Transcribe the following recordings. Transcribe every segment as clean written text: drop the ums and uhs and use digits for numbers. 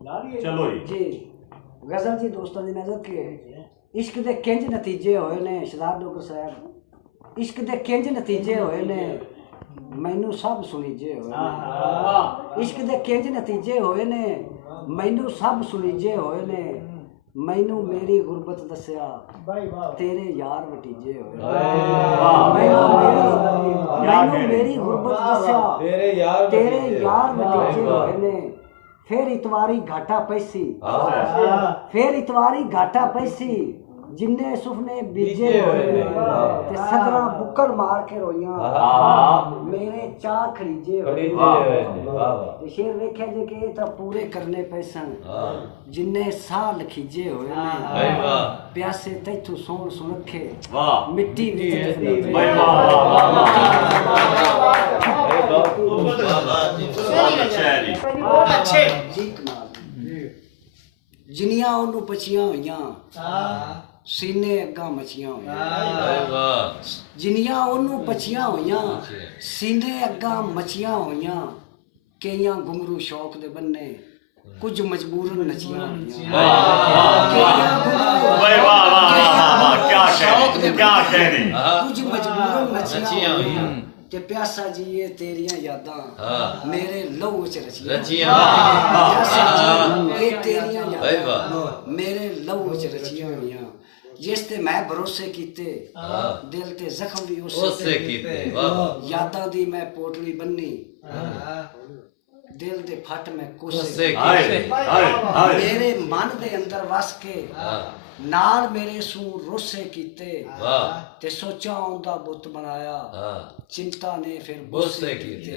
चलो जी गजल जी दोस्तों की नजर के इश्क दे किंज नतीजे होए ने शहजाद डोगर साहब इश्क दे किंज नतीजे होए ने मैनू सब सुनीजे होए ने इश्क दे किंज नतीजे होए ने मैनू सब सुनीजे होए ने मैनू मेरी गुरबत दस्या तेरे यार वटीजे होए मैनू मेरी गुरबत दस्या तेरे यार वटीजे होए ने फिर इतवारी घाटा पैसी फिर इतवारी घाटा पैसी जिन्ने सुफने बीजे होए ते सदरा बुक्कड़ मार के रोइयां मेरे चाह खरीजे होए ते शेर वेख्या जे के ता पूरे करने पैसन जिन्ने साह लखीजे होए ने प्यासे तैथू सोन सुनखे मिट्टी विच जिनिया ओनू पछियां होइयां सीने अग्गा मछियां होइयां जिनिया ओनू पछियां होइयां सीने अग्गा मछियां होइयां कईयां घुंगरू शौक दे बन्ने कुछ मजबूरन नचियां कुछ मजबूरन नचियां होइयां ते प्यासा जी ये तेरियां यादां मेरे लहू च रचियां ये तेरियां यादां मेरे लहू च रचियां होइयां जिस ते मैं भरोसे कीते दिल ते जख्म भी उससे कीते यादां दी मैं पोटली बन्नी दिल दे फट मैं कोसे मेरे मन दे अंदर वस के नाल मेरे सू रोसे कीते ते सोचा औंदा बुत बनाया चिंता ने फिर बोसे कीते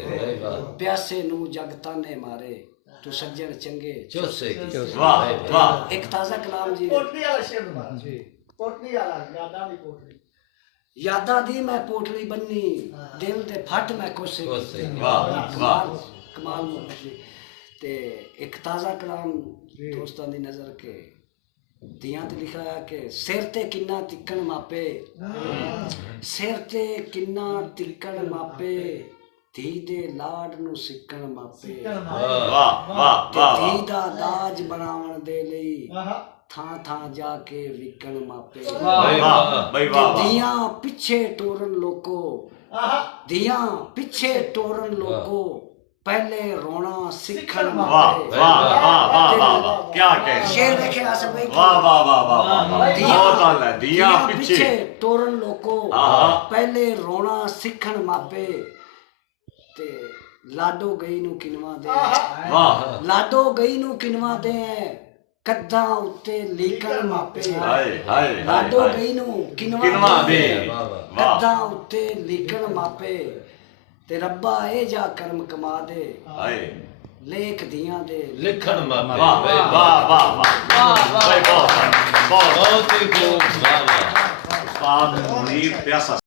प्यासे नू जग ताने मारे तू सज्जन चंगे चोसे वाह वाह एक ताजा कलाम जी पोटली वाला शेर जी पोटली वाला यादा दी मैं पोटली बन्नी दिल दे फट मैं कोसे वाह वाह कमाल ते एक ताजा कलाम दोस्तां दी नजर के दियां ते लिखा है कि सिर ते किन्ना तिक्कण मापे सिर ते किन्ना तिक्कण मापे धी दे लाड नू सिक्कण मापे वाह वाह धी दा दाज बनावण दे लई थां थां जाके विकण मापे दियां पिछे टोरन लोको दियां पिछे टोरन लोको पहले रोना सिखण मापे वाह वाह वाह वाह क्या कह शेर देखे आसम भाई वाह वाह वाह वाह बहुत आला दिया पीछे टोरन लोको पहले रोना सिखण मापे ते लाडो गई नु किनवा दे वाह लाडो गई नु किनवा दे कद्दां उत्ते लीकण मापे हाय हाय लाडो गई नु किनवा दे कद्दां उत्ते लीकण मापे ते रब्बा ए जा कर्म कमा दे हाय लेख दियां दे लिखण मापे वाह वाह वाह वाह बहुत ही खूब वाह वाह मुनीर प्यासा